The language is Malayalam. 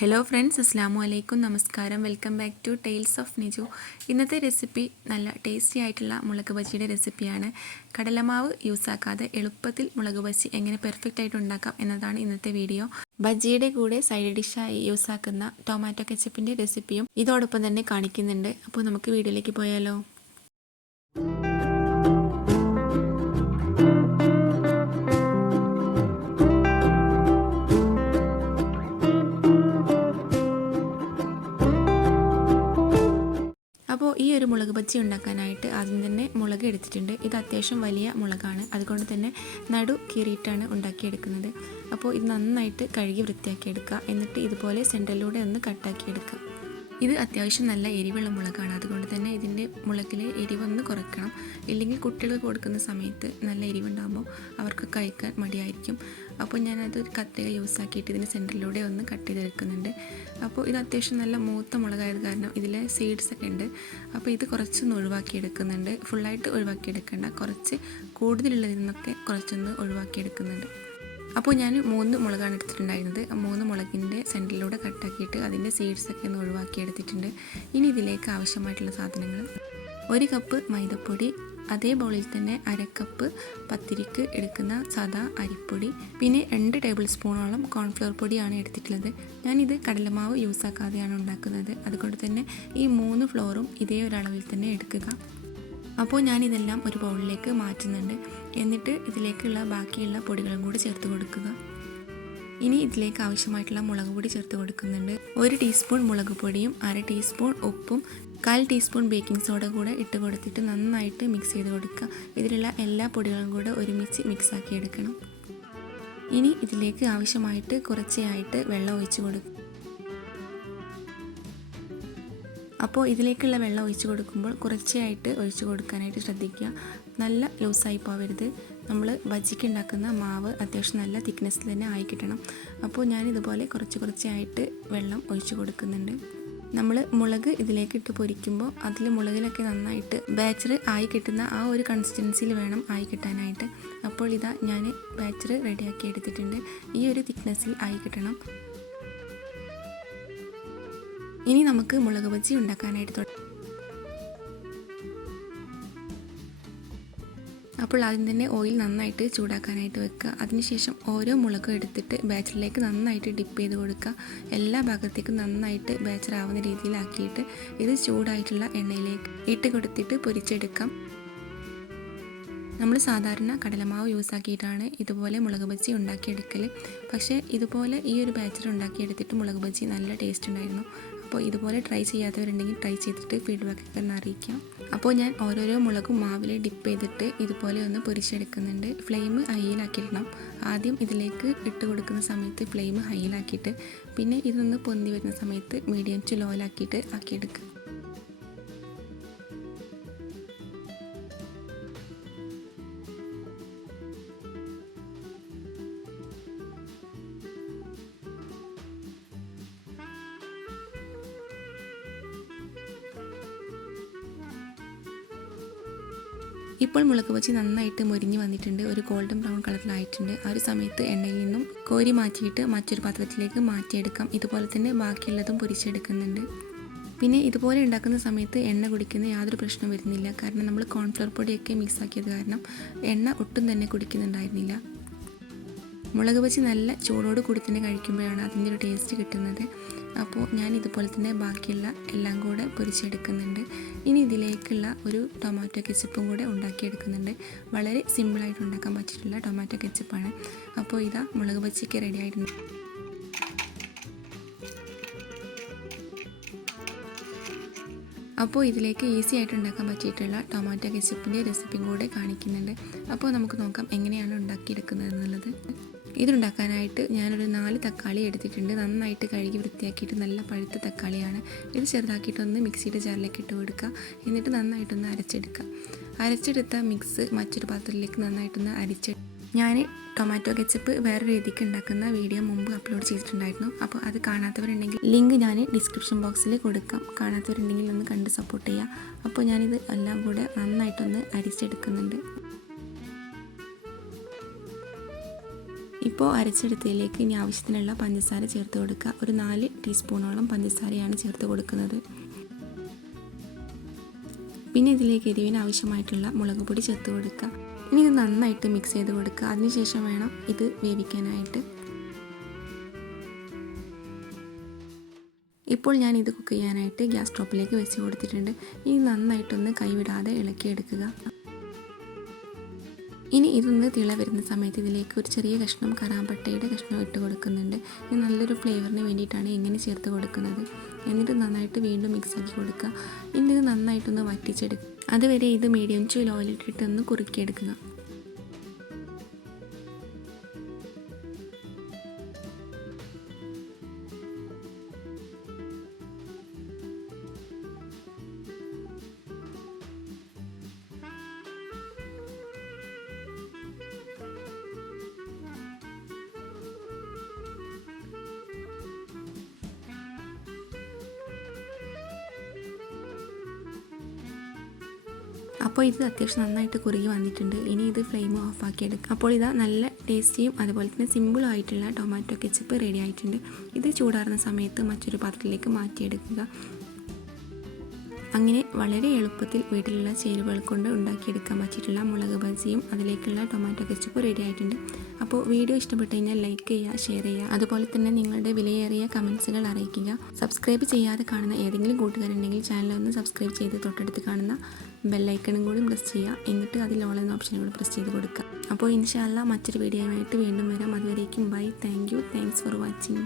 ഹലോ ഫ്രണ്ട്സ്, അസ്സാമു അലൈക്കും, നമസ്കാരം. Welcome back to tales of Niju. ഇന്നത്തെ റെസിപ്പി നല്ല ടേസ്റ്റി ആയിട്ടുള്ള മുളക് ബജിയുടെ റെസിപ്പിയാണ്. കടലമാവ് യൂസാക്കാതെ എളുപ്പത്തിൽ മുളക് ബജി എങ്ങനെ പെർഫെക്റ്റ് ആയിട്ട് ഉണ്ടാക്കാം എന്നതാണ് ഇന്നത്തെ വീഡിയോ. ബജിയുടെ കൂടെ സൈഡ് ഡിഷായി യൂസാക്കുന്ന ടൊമാറ്റോ കെച്ചപ്പിൻ്റെ റെസിപ്പിയും ഇതോടൊപ്പം തന്നെ കാണിക്കുന്നുണ്ട്. അപ്പോൾ നമുക്ക് വീഡിയോയിലേക്ക് പോയാലോ. അപ്പോൾ ഈ ഒരു മുളക് ബജ്ജി ഉണ്ടാക്കാനായിട്ട് ആദ്യം തന്നെ മുളക് എടുത്തിട്ടുണ്ട്. ഇത് അത്യാവശ്യം വലിയ മുളകാണ്, അതുകൊണ്ട് തന്നെ നടു കീറിയിട്ടാണ് ഉണ്ടാക്കിയെടുക്കുന്നത്. അപ്പോൾ ഇത് നന്നായിട്ട് കഴുകി വൃത്തിയാക്കിയെടുക്കുക. എന്നിട്ട് ഇതുപോലെ സെൻറ്ററിലൂടെ ഒന്ന് കട്ടാക്കിയെടുക്കുക. ഇത് അത്യാവശ്യം നല്ല എരിവുള്ള മുളകാണ്, അതുകൊണ്ട് തന്നെ ഇതിൻ്റെ മുളകിലെ എരിവൊന്ന് കുറയ്ക്കണം. ഇല്ലെങ്കിൽ കുട്ടികൾക്ക് കൊടുക്കുന്ന സമയത്ത് നല്ല എരിവുണ്ടാകുമ്പോൾ അവർക്ക് കഴിക്കാൻ മടിയായിരിക്കും. അപ്പോൾ ഞാനത് ഒരു കത്രിക യൂസാക്കിയിട്ട് ഇതിൻ്റെ സെൻറ്ററിലൂടെ ഒന്ന് കട്ട് ചെയ്തെടുക്കുന്നുണ്ട്. അപ്പോൾ ഇത് അത്യാവശ്യം നല്ല മൂത്ത മുളകായത് കാരണം ഇതിലെ സീഡ്സൊക്കെ ഉണ്ട്. അപ്പോൾ ഇത് കുറച്ചൊന്ന് ഒഴിവാക്കിയെടുക്കുന്നുണ്ട്. ഫുള്ളായിട്ട് ഒഴിവാക്കിയെടുക്കേണ്ട, കുറച്ച് കൂടുതലുള്ളതിൽ നിന്നൊക്കെ കുറച്ചൊന്ന് ഒഴിവാക്കിയെടുക്കുന്നുണ്ട്. അപ്പോൾ ഞാൻ 3 മുളകാണ് എടുത്തിട്ടുണ്ടായിരുന്നത്. 3 മുളകിൻ്റെ സെൻറ്ററിലൂടെ കട്ടാക്കിയിട്ട് അതിൻ്റെ സീഡ്സൊക്കെ ഒന്ന് ഒഴിവാക്കിയെടുത്തിട്ടുണ്ട്. ഇനി ഇതിലേക്ക് ആവശ്യമായിട്ടുള്ള സാധനങ്ങൾ: 1 കപ്പ് മൈദപ്പൊടി, അതേ ബൗളിൽ തന്നെ 1/2 കപ്പ് പത്തിരിക്ക് എടുക്കുന്ന സാദാ അരിപ്പൊടി, പിന്നെ 2 ടേബിൾ സ്പൂണോളം കോൺഫ്ലവർ പൊടിയാണ് എടുത്തിട്ടുള്ളത്. ഞാനിത് കടലമാവ് യൂസാക്കാതെയാണ് ഉണ്ടാക്കുന്നത്, അതുകൊണ്ട് തന്നെ ഈ 3 ഫ്ലോറും ഇതേ ഒരളവിൽ തന്നെ എടുക്കുക. അപ്പോൾ ഞാനിതെല്ലാം ഒരു ബൗളിലേക്ക് മാറ്റുന്നുണ്ട്. എന്നിട്ട് ഇതിലേക്കുള്ള ബാക്കിയുള്ള പൊടികളും കൂടി ചേർത്ത് കൊടുക്കുക. ഇനി ഇതിലേക്ക് ആവശ്യമായിട്ടുള്ള മുളക് പൊടി ചേർത്ത് കൊടുക്കുന്നുണ്ട്. 1 ടീസ്പൂൺ മുളക് പൊടിയും 1/2 ടീസ്പൂൺ ഉപ്പും 1/4 ടീസ്പൂൺ ബേക്കിംഗ് സോഡ കൂടെ ഇട്ട് കൊടുത്തിട്ട് നന്നായിട്ട് മിക്സ് ചെയ്ത് കൊടുക്കുക. ഇതിലുള്ള എല്ലാ പൊടികളും കൂടെ ഒരുമിച്ച് മിക്സാക്കി എടുക്കണം. ഇനി ഇതിലേക്ക് ആവശ്യമായിട്ട് കുറച്ചായിട്ട് വെള്ളം ഒഴിച്ച് കൊടുക്കുക. അപ്പോൾ ഇതിലേക്കുള്ള വെള്ളം ഒഴിച്ച് കൊടുക്കുമ്പോൾ കുറച്ചായിട്ട് ഒഴിച്ച് കൊടുക്കാനായിട്ട് ശ്രദ്ധിക്കുക. നല്ല ലൂസായി പോവരുത്. നമ്മൾ ബജിക്ക് ഉണ്ടാക്കുന്ന മാവ് അത്യാവശ്യം നല്ല തിക്നെസ്സിൽ തന്നെ ആയി കിട്ടണം. അപ്പോൾ ഞാനിതുപോലെ കുറച്ചായിട്ട് വെള്ളം ഒഴിച്ച് കൊടുക്കുന്നുണ്ട്. നമ്മൾ മുളക് ഇതിലേക്ക് ഇട്ട് പൊരിക്കുമ്പോൾ അതിൽ മുളകിലൊക്കെ നന്നായിട്ട് ബാറ്റർ ആയി കിട്ടുന്ന ആ ഒരു കൺസിസ്റ്റൻസിയിൽ വേണം ആയി കിട്ടാനായിട്ട്. അപ്പോൾ ഇതാ ഞാൻ ബാറ്റർ റെഡിയാക്കി എടുത്തിട്ടുണ്ട്. ഈ ഒരു തിക്നെസ്സിൽ ആയി കിട്ടണം. ഇനി നമുക്ക് മുളക് ബജി ഉണ്ടാക്കാനായിട്ട് അപ്പോൾ ആദ്യം തന്നെ ഓയിൽ നന്നായിട്ട് ചൂടാക്കാനായിട്ട് വെക്കുക. അതിനുശേഷം ഓരോ മുളകും എടുത്തിട്ട് ബാറ്ററിലേക്ക് നന്നായിട്ട് ഡിപ്പ് ചെയ്ത് കൊടുക്കുക. എല്ലാ ഭാഗത്തേക്കും നന്നായിട്ട് ബാറ്റർ ആവുന്ന രീതിയിലാക്കിയിട്ട് ഇത് ചൂടായിട്ടുള്ള എണ്ണയിലേക്ക് ഇട്ട് കൊടുത്തിട്ട് പൊരിച്ചെടുക്കാം. നമ്മൾ സാധാരണ കടലമാവ് യൂസാക്കിയിട്ടാണ് ഇതുപോലെ മുളക് ബജി ഉണ്ടാക്കിയെടുക്കൽ. പക്ഷേ ഇതുപോലെ ഈ ഒരു ബാറ്റർ ഉണ്ടാക്കിയെടുത്തിട്ട് മുളക് ബജി നല്ല ടേസ്റ്റ് ഉണ്ടായിരുന്നു. അപ്പോൾ ഇതുപോലെ ട്രൈ ചെയ്യാത്തവരുണ്ടെങ്കിൽ ട്രൈ ചെയ്തിട്ട് ഫീഡ്ബാക്കൊക്കെ ഒന്ന് അറിയിക്കാം. അപ്പോൾ ഞാൻ ഓരോരോ മുളകും മാവിൽ ഡിപ്പ് ചെയ്തിട്ട് ഇതുപോലെ ഒന്ന് പൊരിച്ചെടുക്കുന്നുണ്ട്. ഫ്ലെയിം ഹൈയിലാക്കിയിടണം. ആദ്യം ഇതിലേക്ക് ഇട്ട് കൊടുക്കുന്ന സമയത്ത് ഫ്ലെയിം ഹൈയിലാക്കിയിട്ട് പിന്നെ ഇതൊന്ന് പൊന്തി വരുന്ന സമയത്ത് മീഡിയം ടു ലോയിലാക്കിയിട്ട് ആക്കിയെടുക്കുക. ഇപ്പോൾ മുളക് ബജി നന്നായിട്ട് മൊരിഞ്ഞ് വന്നിട്ടുണ്ട്. ഒരു ഗോൾഡൻ ബ്രൗൺ കളറിലായിട്ടുണ്ട്. ആ ഒരു സമയത്ത് എണ്ണയിൽ നിന്നും കോരി മാറ്റിയിട്ട് മറ്റൊരു പാത്രത്തിലേക്ക് മാറ്റിയെടുക്കാം. ഇതുപോലെ തന്നെ ബാക്കിയുള്ളതും പൊരിച്ചെടുക്കുന്നുണ്ട്. പിന്നെ ഇതുപോലെ ഉണ്ടാക്കുന്ന സമയത്ത് എണ്ണ കുടിക്കുന്ന യാതൊരു പ്രശ്നവും വരുന്നില്ല. കാരണം നമ്മൾ കോൺഫ്ലവർ പൊടിയൊക്കെ മിക്സ് ആക്കിയത് കാരണം എണ്ണ ഒട്ടും തന്നെ കുടിക്കുന്നുണ്ടായിരുന്നില്ല. മുളക് ബജി നല്ല ചൂടോട് കൂടി തന്നെ കഴിക്കുമ്പോഴാണ് അതിൻ്റെ ഒരു ടേസ്റ്റ് കിട്ടുന്നത്. അപ്പോൾ ഞാൻ ഇതുപോലെ തന്നെ ബാക്കിയുള്ള എല്ലാം കൂടെ പൊരിച്ചെടുക്കുന്നുണ്ട്. ഇനി ഇതിലേക്കുള്ള ഒരു ടൊമാറ്റോ കെച്ചപ്പും കൂടെ ഉണ്ടാക്കിയെടുക്കുന്നുണ്ട്. വളരെ സിമ്പിളായിട്ട് ഉണ്ടാക്കാൻ പറ്റിയിട്ടുള്ള ടൊമാറ്റോ കെച്ചപ്പാണ്. അപ്പോൾ ഇതാ മുളക് ബജിക്ക് റെഡി ആയിട്ടുണ്ട്. അപ്പോൾ ഇതിലേക്ക് ഈസി ആയിട്ട് ഉണ്ടാക്കാൻ പറ്റിയിട്ടുള്ള ടൊമാറ്റോ കെച്ചപ്പിൻ്റെ റെസിപ്പിയും കൂടെ കാണിക്കുന്നുണ്ട്. അപ്പോൾ നമുക്ക് നോക്കാം എങ്ങനെയാണ് ഉണ്ടാക്കിയെടുക്കുന്നത് എന്നുള്ളത്. ഇതുണ്ടാക്കാനായിട്ട് ഞാനൊരു 4 തക്കാളി എടുത്തിട്ടുണ്ട്. നന്നായിട്ട് കഴുകി വൃത്തിയാക്കിയിട്ട് നല്ല പഴുത്ത തക്കാളിയാണ്. ഇത് ചെറുതാക്കിയിട്ടൊന്ന് മിക്സിയുടെ ജാറിലേക്ക് ഇട്ട് കൊടുക്കുക. എന്നിട്ട് നന്നായിട്ടൊന്ന് അരച്ചെടുക്കുക. അരച്ചെടുത്ത മിക്സ് മറ്റൊരു പാത്രത്തിലേക്ക് നന്നായിട്ടൊന്ന് ഞാൻ ടൊമാറ്റോ കെച്ചപ്പ് വേറെ രീതിക്ക് ഉണ്ടാക്കുന്ന വീഡിയോ മുമ്പ് അപ്ലോഡ് ചെയ്തിട്ടുണ്ടായിരുന്നു. അപ്പോൾ അത് കാണാത്തവരുണ്ടെങ്കിൽ ലിങ്ക് ഞാൻ ഡിസ്ക്രിപ്ഷൻ ബോക്സിൽ കൊടുക്കാം. കാണാത്തവരുണ്ടെങ്കിൽ ഒന്ന് കണ്ട് സപ്പോർട്ട് ചെയ്യുക. അപ്പോൾ ഞാനിത് എല്ലാം കൂടെ നന്നായിട്ടൊന്ന് അരിച്ചെടുക്കുന്നുണ്ട്. ഇപ്പോൾ അരച്ചെടുത്തതിലേക്ക് ഇനി ആവശ്യത്തിനുള്ള പഞ്ചസാര ചേർത്ത് കൊടുക്കുക. ഒരു 4 ടീസ്പൂണോളം പഞ്ചസാരയാണ് ചേർത്ത് കൊടുക്കുന്നത്. പിന്നെ ഇതിലേക്ക് എരിവിന് ആവശ്യമായിട്ടുള്ള മുളക് പൊടി ചേർത്ത് കൊടുക്കുക. ഇനി ഇത് നന്നായിട്ട് മിക്സ് ചെയ്ത് കൊടുക്കുക. അതിനുശേഷം വേണം ഇത് വേവിക്കാനായിട്ട്. ഇപ്പോൾ ഞാൻ ഇത് കുക്ക് ചെയ്യാനായിട്ട് ഗ്യാസ് സ്റ്റോപ്പിലേക്ക് വെച്ച് കൊടുത്തിട്ടുണ്ട്. ഇനി നന്നായിട്ടൊന്ന് കൈവിടാതെ ഇളക്കിയെടുക്കുക. ഇനി ഇതൊന്ന് തിള വരുന്ന സമയത്ത് ഇതിലേക്ക് ഒരു ചെറിയ കഷ്ണം കറാമ്പട്ടയുടെ കഷ്ണം ഇട്ട് കൊടുക്കുന്നുണ്ട്. ഇത് നല്ലൊരു ഫ്ലേവറിന് വേണ്ടിയിട്ടാണ് ഇങ്ങനെ ചേർത്ത് കൊടുക്കുന്നത്. എന്നിട്ട് നന്നായിട്ട് വീണ്ടും മിക്സ് ആക്കി കൊടുക്കുക. ഇനി ഇത് നന്നായിട്ടൊന്ന് വറ്റിച്ചെടുക്കുക. അതുവരെ ഇത് മീഡിയം ടു ലോയിലിട്ടിട്ടൊന്ന് കുറുക്കിയെടുക്കുക. അപ്പോൾ ഇത് അത്യാവശ്യം നന്നായിട്ട് കുറുകി വന്നിട്ടുണ്ട്. ഇനി ഇത് ഫ്ലെയിം ഓഫാക്കി എടുക്കുക. അപ്പോൾ ഇതാ നല്ല ടേസ്റ്റിയും അതുപോലെ തന്നെ സിമ്പിളും ആയിട്ടുള്ള ടൊമാറ്റോ കെച്ചപ്പ് റെഡി ആയിട്ടുണ്ട്. ഇത് ചൂടാറുന്ന സമയത്ത് മറ്റൊരു പാത്രത്തിലേക്ക് മാറ്റിയെടുക്കുക. അങ്ങനെ വളരെ എളുപ്പത്തിൽ വീട്ടിലുള്ള ചേരുവകൾ കൊണ്ട് ഉണ്ടാക്കിയെടുക്കാൻ പറ്റിയിട്ടുള്ള മുളക് ബജിയും അതിലേക്കുള്ള ടൊമാറ്റോ കെച്ചപ്പ് റെഡി ആയിട്ടുണ്ട്. അപ്പോൾ വീഡിയോ ഇഷ്ടപ്പെട്ടു കഴിഞ്ഞാൽ ലൈക്ക് ചെയ്യുക, ഷെയർ ചെയ്യുക, അതുപോലെ തന്നെ നിങ്ങളുടെ വിലയേറിയ കമൻസുകൾ അറിയിക്കുക. സബ്സ്ക്രൈബ് ചെയ്യാതെ കാണുന്ന ഏതെങ്കിലും കൂട്ടുകാരുണ്ടെങ്കിൽ ചാനലൊന്ന് സബ്സ്ക്രൈബ് ചെയ്ത് തൊട്ടടുത്ത് കാണുന്ന ബെല്ലൈക്കണും കൂടി പ്രസ് ചെയ്യുക. എന്നിട്ട് അതിൽ ഓൾ എന്ന ഓപ്ഷൻ കൂടി പ്രസ് ചെയ്ത് കൊടുക്കുക. അപ്പോൾ ഇൻഷാ അല്ലാഹ് മറ്റൊരു വീഡിയോയുമായിട്ട് വീണ്ടും വരാം. അതുവരേക്കും ബൈ. Thanks for watching.